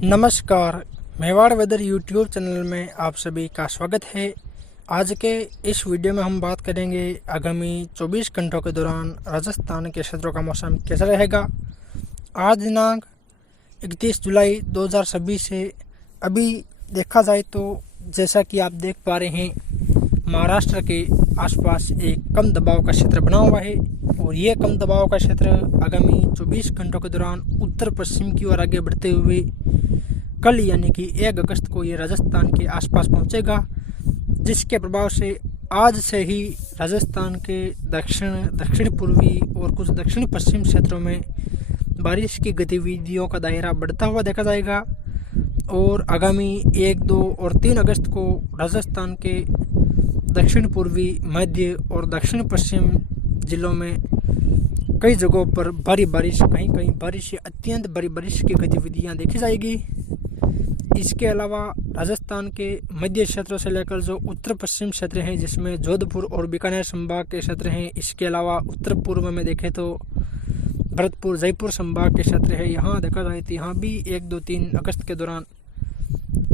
नमस्कार। Mewar weather YouTube channel में आप सभी का स्वागत है। आज के इस वीडियो में हम बात करेंगे आगामी 24 घंटों के दौरान राजस्थान के क्षेत्रों का मौसम कैसा रहेगा। आज दिनांक 31 जुलाई 2026 है। अभी देखा जाए तो जैसा कि आप देख पा रहे हैं, महाराष्ट्र के आसपास एक कम दबाव का क्षेत्र बना हुआ है और ये कम दबाव का क्षेत्र आगामी 24 घंटों के दौरान उत्तर पश्चिम की ओर आगे बढ़ते हुए कल यानी कि 1 अगस्त को ये राजस्थान के आसपास पहुंचेगा, जिसके प्रभाव से आज से ही राजस्थान के दक्षिण पूर्वी और कुछ दक्षिण पश्चिम क्षेत्रों में बारिश की गतिविधियों का दायरा बढ़ता हुआ देखा जाएगा। और आगामी 1, 2 और 3 अगस्त को राजस्थान के दक्षिण पूर्वी, मध्य और दक्षिण पश्चिम जिलों में कई जगहों पर भारी बारिश, कहीं कहीं बारिश या अत्यंत भारी बारिश की गतिविधियां देखी जाएगी। इसके अलावा राजस्थान के मध्य क्षेत्रों से लेकर जो उत्तर पश्चिम क्षेत्र हैं, जिसमें जोधपुर और बीकानेर संभाग के क्षेत्र हैं, इसके अलावा उत्तर पूर्व में देखें तो भरतपुर, जयपुर संभाग के क्षेत्र है। यहाँ देखा जाए तो यहाँ भी 1, 2, 3 अगस्त के दौरान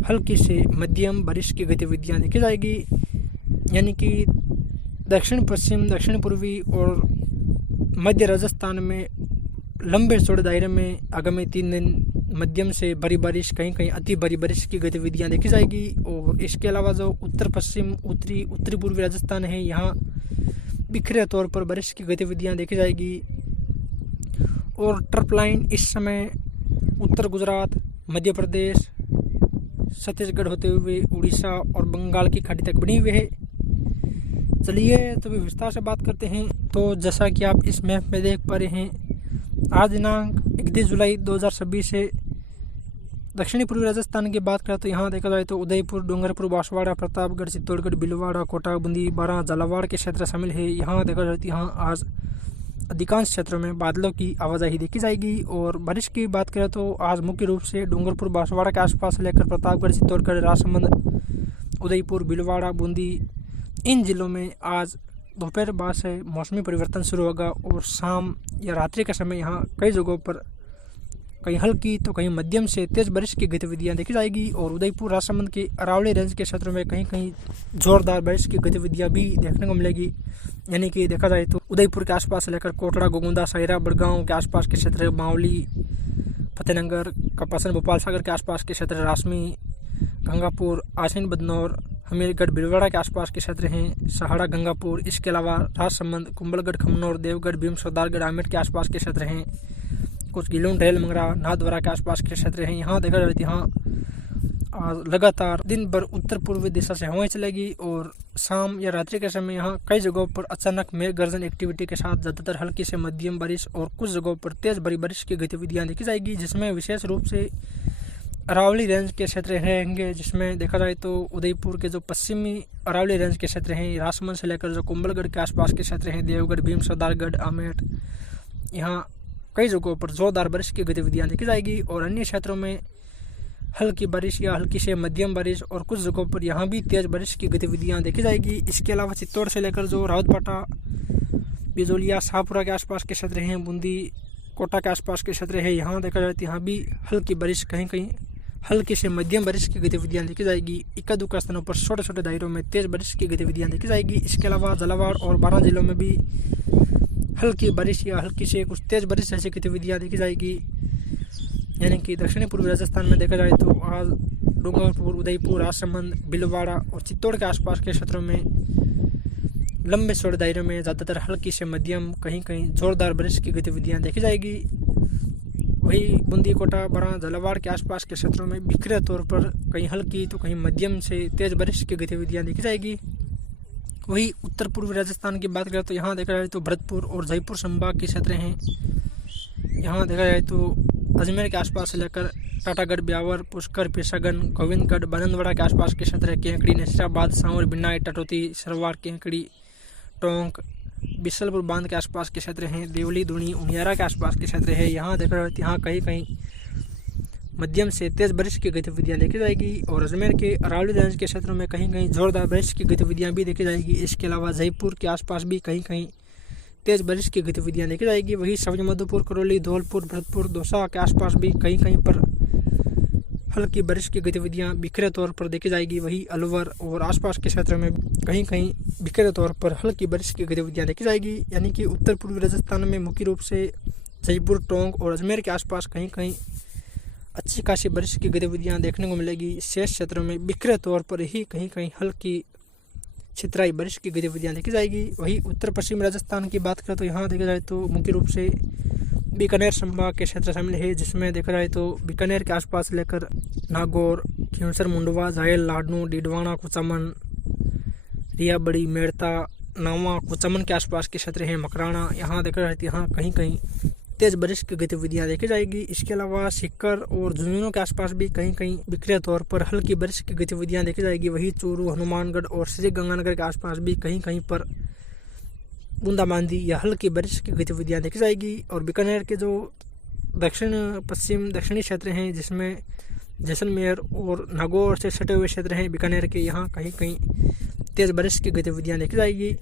हल्की से मध्यम बारिश की गतिविधियाँ देखी जाएगी, यानी कि दक्षिण पश्चिम, दक्षिण पूर्वी और मध्य राजस्थान में लंबे चौड़े दायरे में आगामी 3 दिन मध्यम से भारी बारिश, कहीं कहीं अति भारी बारिश की गतिविधियां देखी जाएगी। और इसके अलावा जो उत्तर पश्चिम, उत्तरी पूर्वी राजस्थान है, यहाँ बिखरे तौर पर बारिश की गतिविधियां देखी जाएगी। और ट्रफ लाइन इस समय उत्तर गुजरात, मध्य प्रदेश, छत्तीसगढ़ होते हुए उड़ीसा और बंगाल की खाड़ी तक बनी हुई है। चलिए तो भी विस्तार से बात करते हैं। तो जैसा कि आप इस मैप में देख पा रहे हैं, आज दिनांक 31 जुलाई 2026 से दक्षिणी पूर्वी राजस्थान की बात करें तो यहाँ देखा जाए तो उदयपुर, डूंगरपुर, बांसवाड़ा, प्रतापगढ़, चित्तौड़गढ़, भीलवाड़ा, कोटा, बूंदी, बारां, झालावाड़ के क्षेत्र शामिल है। यहाँ देखा जाए तो यहाँ आज अधिकांश क्षेत्रों में बादलों की आवाजाही देखी जाएगी। और बारिश की बात करें तो आज मुख्य रूप से डूंगरपुर, बांसवाड़ा के आसपास लेकर प्रतापगढ़, चित्तौड़गढ़, राजसमंद, उदयपुर, भीलवाड़ा, बूंदी, इन जिलों में आज दोपहर बाद से मौसमी परिवर्तन शुरू होगा और शाम या रात्रि के समय यहाँ कई जगहों पर कहीं हल्की तो कहीं मध्यम से तेज बारिश की गतिविधियाँ देखी जाएगी। और उदयपुर, राजसमंद के अरावली रेंज के क्षेत्रों में कहीं कहीं जोरदार बारिश की गतिविधियाँ भी देखने को मिलेगी, यानी कि देखा जाए तो उदयपुर के आसपास से लेकर कोटड़ा, गोगुंदा, सायरा, बड़गांव के आसपास के क्षेत्र, बावली, फतेहनगर, कपासन, भोपाल सागर के आसपास के क्षेत्र, रासमी, गंगापुर, आसीन, बदनौर, हमीरगढ़, भीलवाड़ा के आसपास के क्षेत्र हैं, सहाड़ा, गंगापुर, इसके अलावा राजसमंद, कुंभलगढ़, खमनौर, देवगढ़, भीम, सरदारगढ़, आमेर के आसपास के क्षेत्र हैं, कुछ गिलोन, रेल, मंगरा, नाथद्वारा के आसपास के क्षेत्र हैं। यहाँ देखा जाए तो यहाँ लगातार दिन भर उत्तर पूर्वी दिशा से हवाएं चलेगी और शाम या रात्रि के समय यहाँ कई जगहों पर अचानक मेघ गर्जन एक्टिविटी के साथ ज़्यादातर हल्की से मध्यम बारिश और कुछ जगहों पर तेज भारी बारिश की गतिविधियाँ देखी जाएगी, जिसमें विशेष रूप से अरावली रेंज के क्षेत्र रहेंगे, जिसमें देखा जाए तो उदयपुर के जो पश्चिमी अरावली रेंज के क्षेत्र हैं, राजसमंद से लेकर जो कुंभलगढ़ के आसपास के क्षेत्र हैं, देवगढ़, भीम, सरदारगढ़, आमेर, यहाँ कई जगहों पर जोरदार बारिश की गतिविधियाँ देखी जाएगी। और अन्य क्षेत्रों में हल्की बारिश या हल्की से मध्यम बारिश और कुछ जगहों पर यहाँ भी तेज बारिश की गतिविधियाँ देखी जाएगी। इसके अलावा चित्तौड़ से लेकर जो रावतपाटा, बिजोलिया, शाहपुरा के आसपास के क्षेत्र हैं, बूंदी, कोटा के आसपास के क्षेत्र है, यहाँ देखा जाए तो यहाँ भी हल्की बारिश, कहीं कहीं हल्की से मध्यम बारिश की गतिविधियाँ देखी जाएगी। इक्का दुक्का स्थानों पर छोटे छोटे दायरों में तेज बारिश की गतिविधियाँ देखी जाएगी। इसके अलावा झालावाड़ और बारां जिलों में भी हल्की बारिश या हल्की से कुछ तेज बारिश जैसी गतिविधियाँ देखी जाएगी, यानी कि दक्षिणी पूर्वी राजस्थान में देखा जाए तो आज डूंगरपुर, उदयपुर, राजसमंद, भीलवाड़ा और चित्तौड़ के आसपास के क्षेत्रों में लंबे चौड़े दायरे में ज़्यादातर हल्की से मध्यम, कहीं कहीं जोरदार बारिश की गतिविधियाँ देखी जाएगी। वही बूंदी, कोटा, बारां, झालावाड़ के आसपास के क्षेत्रों में बिखरे तौर पर कहीं हल्की तो कहीं मध्यम से तेज बारिश की गतिविधियाँ देखी जाएगी। वही उत्तर पूर्वी राजस्थान की बात करें तो यहाँ देखा जाए तो भरतपुर और जयपुर संभाग के क्षेत्र हैं। यहाँ देखा जाए तो अजमेर के आसपास से लेकर टाटागढ़, ब्यावर, पुष्कर, पिसागन, गोविंदगढ़, बानंदवाड़ा के आसपास के क्षेत्र है, केंकड़ी, नसीराबाद, सांवर, बिनाई, टटौती, सरवार, केंकड़ी, टोंक, बिसलपुर बांध के आसपास के क्षेत्र हैं, देवली, दुनी, उनियारा के आसपास के क्षेत्र है। यहाँ देखा जाए यहाँ कहीं कहीं मध्यम से तेज बारिश की गतिविधियाँ देखी जाएगी। और अजमेर के अरावली रेंज के क्षेत्रों में कहीं कहीं जोरदार बारिश की गतिविधियाँ भी देखी जाएगी। इसके अलावा जयपुर के आसपास भी कहीं कहीं तेज बारिश की गतिविधियां देखी जाएगी। वही सब्ज मधुपुर, करौली, धौलपुर, भरतपुर, दौसा के आसपास भी कहीं कहीं पर हल्की बारिश की गतिविधियां बिखरे तौर पर देखी जाएगी। वहीं अलवर और आसपास के क्षेत्र में कहीं कहीं बिखरे तौर पर हल्की बारिश की गतिविधियां देखी जाएगी। यानी कि उत्तर पूर्वी राजस्थान में मुख्य रूप से जयपुर, टोंक और अजमेर के आसपास कहीं कहीं अच्छी खासी बारिश की गतिविधियां देखने को मिलेगी। शेष क्षेत्रों में बिखरे तौर पर ही कहीं कहीं हल्की छितराई बारिश की गतिविधियां देखी जाएगी। वहीं उत्तर पश्चिम राजस्थान की बात करें तो यहाँ देखा जाए तो मुख्य रूप से बीकानेर संभाग के क्षेत्र शामिल है, जिसमें देखा जाए तो बीकानेर के आसपास लेकर नागौर, खींवसर, मुंडवा, जायल, लाडनू, डीडवाना, कुचामन, रियाबड़ी, मेड़ता, नावा, कुचामन के आसपास के क्षेत्र हैं। मकराना, यहाँ देखा जाए तो यहाँ कहीं कहीं तेज बारिश की गतिविधियां देखी जाएगी। इसके अलावा सीकर और झुंझुनू के आसपास भी कहीं कहीं बिखरे तौर पर हल्की बारिश की गतिविधियां देखी जाएगी। वहीं चूरू, हनुमानगढ़ और श्री गंगानगर के आसपास भी कहीं कहीं पर बूंदाबांदी या हल्की बारिश की गतिविधियां देखी जाएगी। और बीकानेर के जो दक्षिणी क्षेत्र हैं, जिसमें जैसलमेर और नागौर से सटे हुए क्षेत्र हैं बीकानेर के, यहाँ कहीं कहीं तेज बारिश की गतिविधियां देखी जाएगी।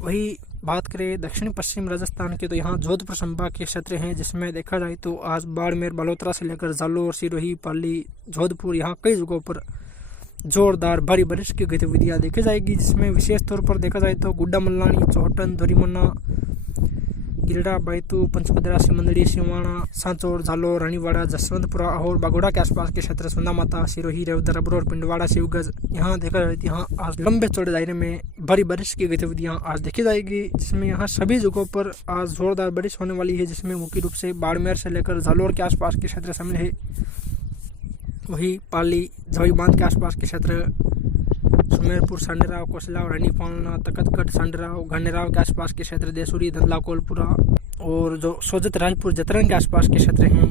वही बात करें दक्षिण पश्चिम राजस्थान के तो यहाँ जोधपुर संभाग के क्षेत्र हैं, जिसमें देखा जाए तो आज बाड़मेर, बालोतरा से लेकर जालोर, सिरोही, पाली, जोधपुर, यहाँ कई जगहों पर जोरदार भारी बारिश की गतिविधियां देखी जाएगी। जिसमें विशेष तौर पर देखा जाए तो गुड्डा मल्लानी, चौहटन, धोरीमन्ना, गिरडा, बैतू, पंचपदरा, सिमंदड़ी, सिवाना, सांचौर, जालोर, रानीवाड़ा, जसवंतपुरा और बागोड़ा के आसपास के क्षेत्र, सुंदामाता, सिरोही, रेवदर, अबरोर, पिंडवाड़ा, शिवगंज, यहाँ देखा जाए तो यहाँ आज लंबे चौड़े दायरे में भारी बारिश की गतिविधियां आज देखी जाएगी। जिसमें यहाँ सभी जगहों पर आज जोरदार बारिश होने वाली है, जिसमें मुख्य रूप से बाड़मेर से लेकर जालोर के आसपास के क्षेत्र शामिल है। वही पाली, जवाई बांध के आसपास के क्षेत्र, सुमेरपुर, सांडराव, कोसलाव, रानीपालना, तकतगढ़, सांडराव, घानेराव के आसपास के क्षेत्र, देसूरी, धंधला, कोलपुरा और जो सोजत, राजपुर, जतरंग के आसपास के क्षेत्र हैं,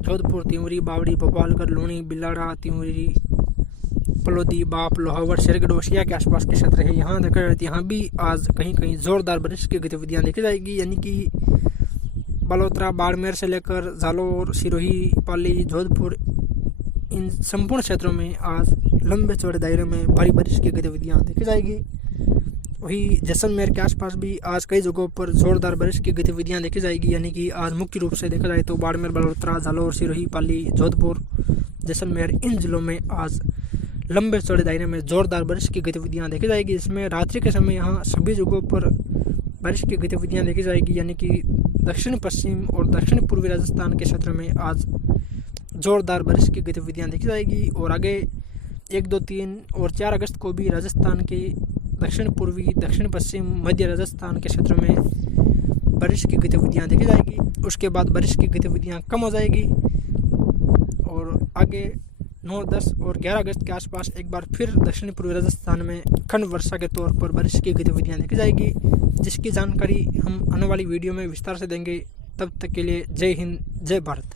जोधपुर, तिंवरी, बावड़ी, भोपालगढ़, लूणी, बिलाड़ा, तिंवरी, पलोदी, बाप, लोहावड़, शेरगढ़, ओसिया के आसपास के क्षेत्र है। यहाँ देखा जाए तो यहाँ भी आज कहीं कहीं जोरदार बारिश की गतिविधियाँ देखी जाएगी। यानी कि बालोतरा, बाड़मेर से लेकर जालोर, सिरोही, पाली, जोधपुर, इन संपूर्ण क्षेत्रों में आज लंबे चौड़े दायरे में भारी बारिश की गतिविधियां देखी जाएगी। वही जैसलमेर के आसपास भी आज कई जगहों पर जोरदार बारिश की गतिविधियां देखी जाएगी। यानी कि आज मुख्य रूप से देखा जाए तो बाड़मेर, बालोतरा, जालोर, सिरोही, पाली, जोधपुर, जैसलमेर, इन जिलों में आज लंबे चौड़े दायरे में जोरदार बारिश की गतिविधियां देखी जाएगी। इसमें रात्रि के समय यहाँ सभी जगहों पर बारिश की गतिविधियां देखी जाएगी। यानी कि दक्षिण पश्चिम और दक्षिण पूर्वी राजस्थान के क्षेत्र में आज जोरदार बारिश की गतिविधियां देखी जाएगी। और आगे 1, 2, 3 और 4 अगस्त को भी राजस्थान के दक्षिण पूर्वी, दक्षिण पश्चिम, मध्य राजस्थान के क्षेत्र में बारिश की गतिविधियां देखी जाएगी। उसके बाद बारिश की गतिविधियां कम हो जाएगी और आगे 9, 10 और 11 अगस्त के आसपास एक बार फिर दक्षिण पूर्वी राजस्थान में खंड वर्षा के तौर पर बारिश की गतिविधियां देखी जाएगी, जिसकी जानकारी हम आने वाली वीडियो में विस्तार से देंगे। तब तक के लिए जय हिंद, जय भारत।